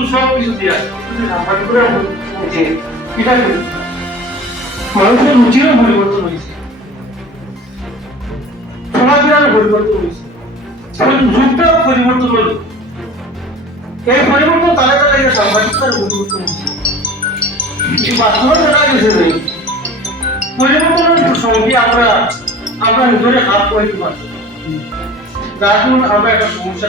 কিন্তু সব কিছু দিয়ে আসে। শুধু সাংবাদিকরা বলছে এটা মানুষের রুচিরও পরিবর্তন হয়েছে। সমাজেরও পরিবর্তন হয়েছে। যুগটাও পরিবর্তন হলো। এই পরিবর্তন তালে তালে এই সাংবাদিকতার পরিবর্তন হয়েছে। এই বাস্তবে দেখা গেছে যে পরিবর্তনের সঙ্গে আমরা আমরা নিজের হাত করতে পারছি যার জন্য আমরা একটা সমস্যা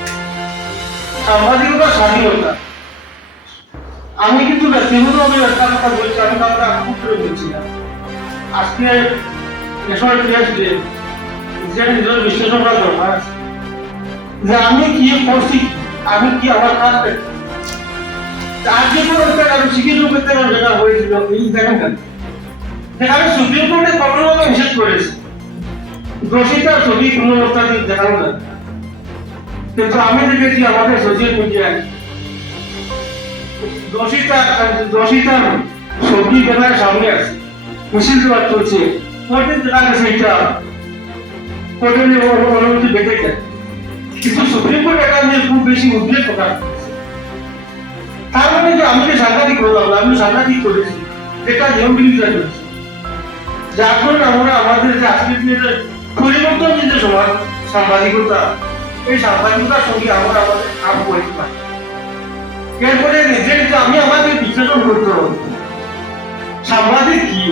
সাংবাদিকতা স্বাধীনতা আমি কিন্তু একটা কথা বলছি, আমি কাউকে আক্রমণ করে বলছি না। আজকে ডে নিজের নিজের বিশ্লেষণ করা দরকার আছে, যে আমি কি করছি, আমি কি আমার কাজ করছি? আজকে কোনো আমি শিখিত করতে পারব যেটা হয়েছিল, এই দেখেন যেখানে সুপ্রিম কোর্টে কঠোরভাবে নিষেধ করেছে। দোষিতা ছবি কোনো অবস্থাতে দেখানো যায়। কিন্তু আমি দেখেছি আমাদের সোশ্যাল মিডিয়ায় দোষিতা নিয়ে খুব বেশি উদ্বেগ তার মানে যে আমি সাংঘাতিক না, আমি সাংঘাতিক করেছি এটা নিয়ম যার কারণে আমরা আমাদের পরিবর্তন যে সমাজ সাংবাদিকতা এই সাংবাদিকতার সঙ্গে আমরা আমাদের কাম করতে পারি এরপরে নিজে নিজে আমি আমাদের বিশ্লেষণ করতে হবে। সাংবাদিক কি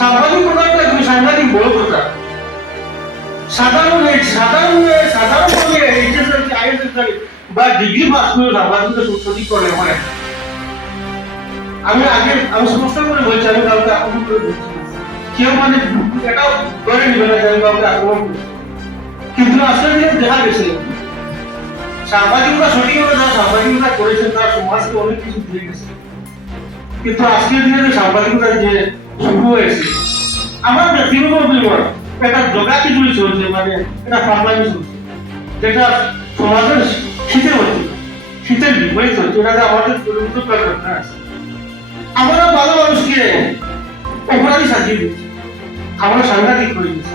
সাংবাদিকতাটা তুমি সাংঘাতিক বড় কথা সাধারণ সাধারণ আইএস বা ডিগ্রি পাস করে সাংবাদিকতা সঠিক করে হয় আমি আগে, আমি স্পষ্ট করে বলছি, আমি কাউকে আক্রমণ করে বলছি কেউ মানে এটাও ধরে নিবে না যে আমি কাউকে আক্রমণ করছি। কিন্তু আসলে যে দেখা গেছে সাংবাদিকতা সঠিকভাবে যারা সাংবাদিকতা করেছেন, তারা সমাজকে অনেক কিছু দিয়ে গেছে। কিন্তু আজকের দিনে যে সাংবাদিকতা যে শুরু হয়েছে, আমার ব্যক্তিগত অভিমত একটা জগাতি চুরি চলছে মানে এটা ফার্মানি চলছে, যেটা সমাজের শীতের হচ্ছে শীতের বিপরীত হচ্ছে এটা আমাদের পরিবর্তন করার দরকার আছে। আমরা ভালো মানুষকে অপরাধী সাজিয়ে দিচ্ছি আমরা সাংঘাতিক করে দিচ্ছি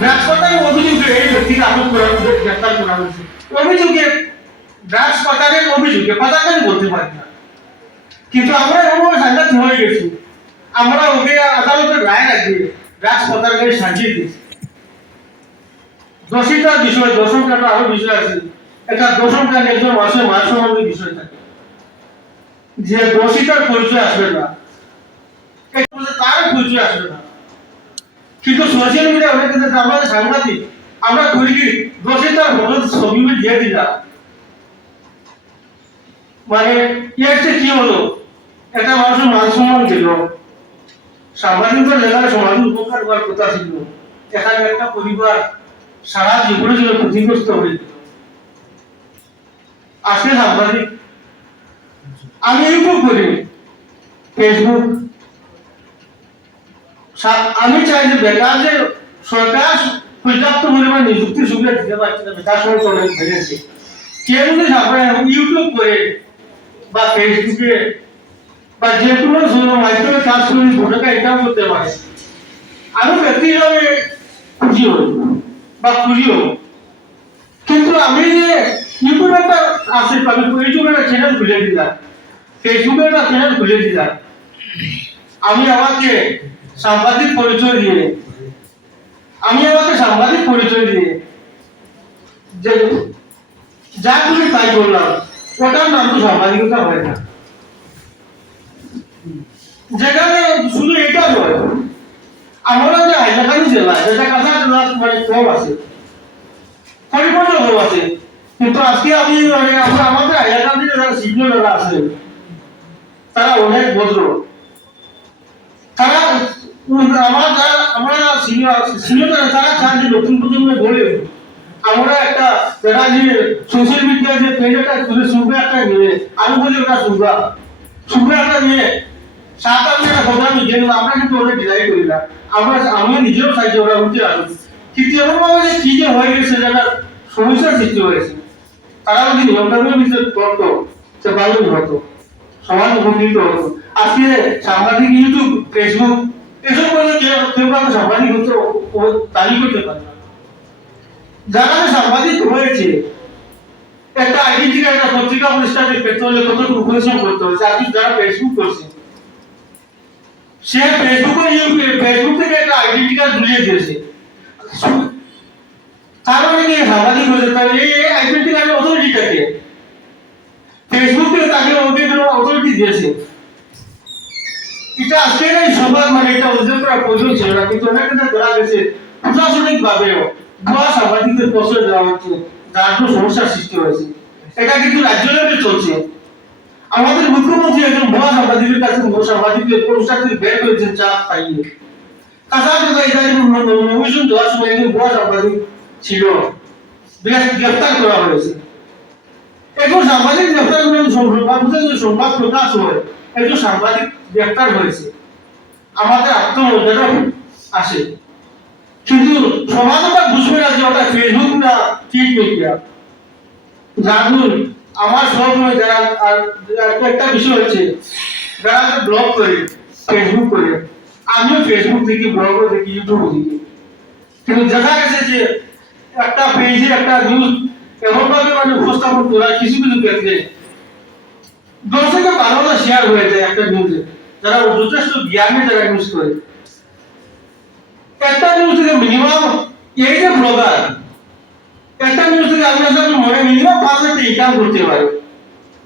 ড্রাগস পাচারের অভিযোগে এই ব্যক্তিকে আটক করা হয়েছে। গ্রেফতার করা হয়েছে অভিযোগে অভিযোগে বলতে পারি না। কিন্তু আমরা হয়ে গেছি। আমরা ওকে আদালতের রায় ড্রাগস সাজিয়ে দিয়েছি। বিষয় কাটা আরও বিষয় আছে। দর্শন কাণ্ড একজন মান সম্মানের বিষয় থাকে। যে দোষিতার পরিচয় আসবে না তার পরিচয় আসবে না। কিন্তু সোশ্যাল মিডিয়া অনেক ক্ষেত্রে আমাদের সাংঘাতিক আমরা করি কি? দোষিতার হঠাৎ ছবি দিয়ে দিলাম মানে এর কি হলো? একটা মানুষের মান সম্মান দিল। সাংবাদিকতার লেখায় সমাজের উপকার হওয়ার কথা ছিল। এখানে একটা পরিবার সারা জীবনে জন্য ক্ষতিগ্রস্ত হয়ে আজকে সাংবাদিক, আমি ইউটিউব করি। ফেসবুক আমি চাই যে বেকার যে সরকার পর্যাপ্ত পরিমাণ নিযুক্তির সুবিধা দিতে পারছে না, বেকার অনেক বেড়েছে কেউ যদি সামনে ইউটিউব করে, বা ফেসবুকে বা যে কোনো ধরনের মাধ্যমে কাজ করে দু টাকা ইনকাম করতে পারে, আমি ব্যক্তি হিসাবে খুশি হই, বা খুশি হব। কিন্তু আমি যে ইউটিউবে একটা আছে, আমি ইউটিউবে একটা চ্যানেল খুলে দিলাম ফেসবুকে একটা চ্যানেল খুলে দিলাম। আমি আমাকে সাংবাদিক পরিচয় দিয়ে। আমি আমাকে সাংবাদিক পরিচয় দিয়ে। যে যা তুমি তাই বললাম ওটার নাম তো সাংবাদিকতা হয় না। যেখানে শুধু এটা নয় আমরা যে হাইলাকান্দি জেলা, যেটা কাঁচা মানে কম আছে, পরিপূর্ণ কম আছে। কিন্তু আজকে আমি মানে আমরা আমাদের হাইলাকান্দি যারা সিনিয়র যারা আছে, তারা অনেক ভদ্র। তারা আমার যারা আমরা যারা সিনিয়র সিনিয়র তারা চান যে নতুন প্রজন্ম আমরা একটা যারা যে সোশ্যাল মিডিয়া যে শুনবে, একটা নিয়ে, আমি বলি ওটা শুনবা। শুনবে একটা নিয়ে, সাত একটা আমরা কিন্তু অনেক ডিলাই করি আমরা আমি নিজেও চাইছি ওরা উঠে আসুন কিন্তু এমন ভাবে যে হয়ে গেছে যেটা সমস্যার সৃষ্টি হয়েছে। তারা যদি নিয়মকানুনের সে ভালো হতো সমাজ উপকৃত হতো। আজকে সাংবাদিক ইউটিউব ফেসবুক এসব করে কেউ কেউ কাউকে সাংবাদিক হতে ও- দাবি করতে পারে যারা সাংবাদিক হয়েছে একটা আইডেন্টি কার্ড একটা পত্রিকা প্রতিষ্ঠানে পেতে হলে কতটুকু পরিশ্রম করতে হয়েছে যারা ফেসবুক করছে, সে ফেসবুকে ফেসবুক থেকে একটা আইডেন্টি কার্ড দিয়েছে। মানে হয়েছে? এই আইডেন্টি কার্ডের ফেসবুক তাকে অথরিটি দিয়েছে। এটা আজকে এই সংবাদ মানে এটা উদ্যোগ করা প্রয়োজন ছিল না কিন্তু অনেক ক্ষেত্রে ধরা গেছে। প্রশাসনিক ভাবেও ভুয়া সাংবাদিকদের প্রশ্রয় দেওয়া হচ্ছে, যার জন্য সমস্যার সৃষ্টি হয়েছে। এটা কিন্তু রাজ্য লেভেলে চলছে। আমাদের মুখ্যমন্ত্রী একজন ভুয়া সাংবাদিকের কাছে ভুয়া সাংবাদিকদের প্রস্তাব বের করেছেন চাপ পাইয়ে। ভুয়া সাংবাদিক গ্রেফতার করা করে সংবাদ প্রকাশ হয়। একজন সাংবাদিক গ্রেফতার হয়েছে। আমাদের আত্মমর্যাদা আসে কিন্তু সমাজটা বুঝবে না যে ওটা ফেসবুক না ঠিক মিডিয়া জানুন, আমার সব সময় যারা একটা বিষয় হচ্ছে, যারা ব্লগ করে ফেসবুক করে, আমিও ফেসবুক দেখি ব্লগ দেখি ইউটিউব দেখি। কিন্তু দেখা গেছে যে, একটা পেজে একটা নিউজ এমনভাবে মানে উপস্থাপন করা, কিছু কিছু ক্ষেত্রে দর্শকের ভালোবাসা শেয়ার হয়ে যায় একটা নিউজে যারা যথেষ্ট জ্ঞানে যারা নিউজ করে। একটা নিউজ থেকে মিনিমাম এই যে ব্লগার একটা নিউজ থেকে আপনি আসলে মনে মিনিমাম পাঁচ হাজার ইনকাম করতে পারে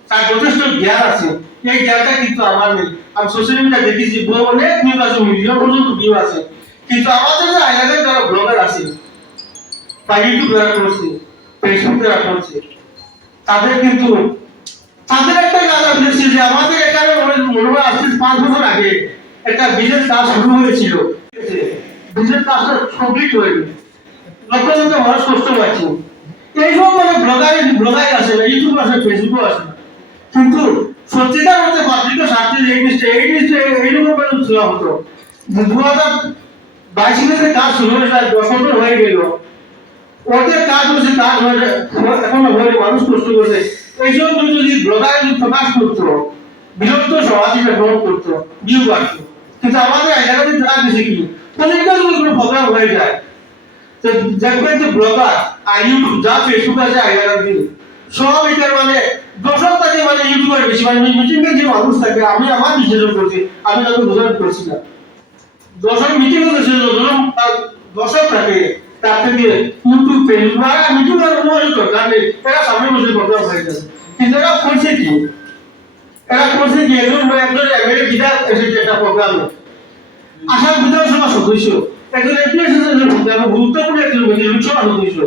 তার যথেষ্ট জ্ঞান আছে। এই জ্ঞানটা কিন্তু আমার নেই। আমি সোশ্যাল মিডিয়া দেখেছি, অনেক নিউজ আছে মিলিয়ন পর্যন্ত ভিউ আছে। কিন্তু আমাদের যে আইলাদের যারা ব্লগার আছে, বা ইউটিউব যারা করছে ফেসবুক যারা করছে, তাদের কিন্তু তাদের একটা কাজ দেখছি যে আমাদের এখানে মনে- মনে হয় আজকে পাঁচ বছর আগে। একটা বিজনেস কাজ শুরু হয়েছিল। বিজনেস কাজটা কমপ্লিট হয়নি। লক্ষ লক্ষ মানুষ কষ্ট পাচ্ছে এইসব মানে ব্লগারে ব্লগাই আসে না ইউটিউব আসে ফেসবুকও আসে না কিন্তু সত্যিকার মধ্যে পাবলিকের স্বার্থে এই জিনিসটা এই জিনিসটা এইরকম করে ছোঁয়া হতো। দু হাজার বাইশ থেকে কাজ শুরু হয়েছে দশ বছর হয়ে গেল। ওদের কাজ হচ্ছে কাজ হয়ে এখন হয়ে মানুষ কষ্ট করছে। এইসব যদি যদি যদি প্রকাশ করতো বিরক্ত সমাজকে গ্রহণ করতো ভিউ বাড়তো কিন্তু আমাদের এলাকাতে দেখা গেছে কি? পলিটিক্যাল যদি কোনো প্রোগ্রাম হয়ে যায়। তো দেখবেন যে ব্লগার আর ইউটিউব যা ফেসবুক আছে আইলাকার দিন সব এটার মানে দর্শক থাকে মানে ইউটিউবের বেশি মানে মিটিং এ যে মানুষ থাকে, আমি আমার বিশ্লেষণ করছি, আমি তাকে বোঝানো করছি না। দর্শক মিটিং এ বসে যখন দর্শক থাকে কোনো দরকার এরা সামনে বসে কিন্তু এরা কি? এরা কি? একজন এমএলএ একটা প্রোগ্রামে আসাম বিধানসভা সদস্য একজন গুরুত্বপূর্ণ একজন লোকসভা সদস্য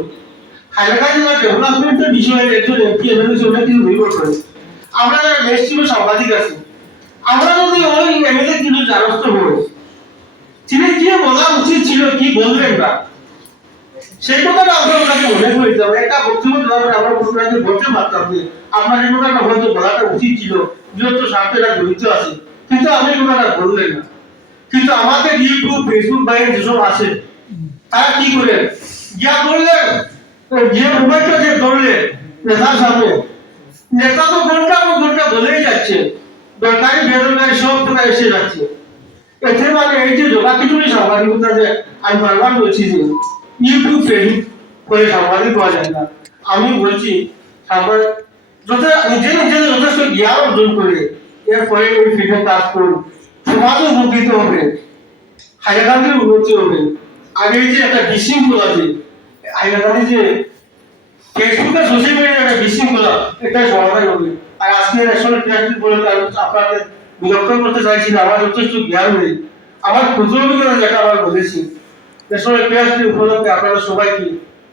হাইলাকান্দি জেলার ডেভেলপমেন্টের বিষয়ে একজন এমপি এমএলএ করে আমরা যারা মেক্সিমাম সাংবাদিক আছি। আমরা যদি ওই এমএলএ কিন্তু দ্বারস্থ হই তিনি কি বলা উচিত ছিল, কি বলবেন না সেই কথাটা মনে আপনার এই কথাটা হয়তো বলাটা উচিত ছিল এটা জড়িত আছে। কিন্তু কথাটা বললেন না। কিন্তু আমাদের ইউটিউব ফেসবুক বাইরে যেসব আছে, তারা কি করেন গিয়া করলেন। যে মোবাইলটা যে ধরলেন, নেতার সামনে নেতা তো ঘণ্টা পর ঘণ্টা বলেই যাচ্ছে। দরকারি সব কথা এসে যাচ্ছে। এতে মানে এই যে যোগাযোগের সাংবাদিকতা যে আমি বারবার বলছি যে ইউটিউব ফেসবুক করে সাংবাদিক হওয়া যায় না। আমি বলছি সাংবাদিক যত নিজে নিজে যথেষ্ট জ্ঞান অর্জন করে এরপরে ওই ফিল্ডে কাজ করুন, সমাজও উপকৃত হবে হাইলাকান্দির উন্নতি হবে। আগে যে একটা বিশৃঙ্খলা আছে জানি যে ফেসবুকে সোশ্যাল মিডিয়ায় একটা বিশৃঙ্খলা এটাই সমাধান হবে। আর আজকে ন্যাশনাল ট্রাস্টের বলে আপনাদের বিরক্ত করতে চাইছি না, আমার যথেষ্ট জ্ঞান নেই। আমার ক্ষুদ্র অভিজ্ঞতা যেটা আমার বলেছি ন্যাশনাল ট্রাস্টের উপলক্ষে আপনারা সবাইকে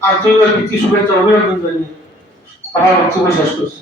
আন্তরিক প্রীতি শুভেচ্ছা অভিনন্দন জানিয়ে আমার বক্তব্য শেষ করছি।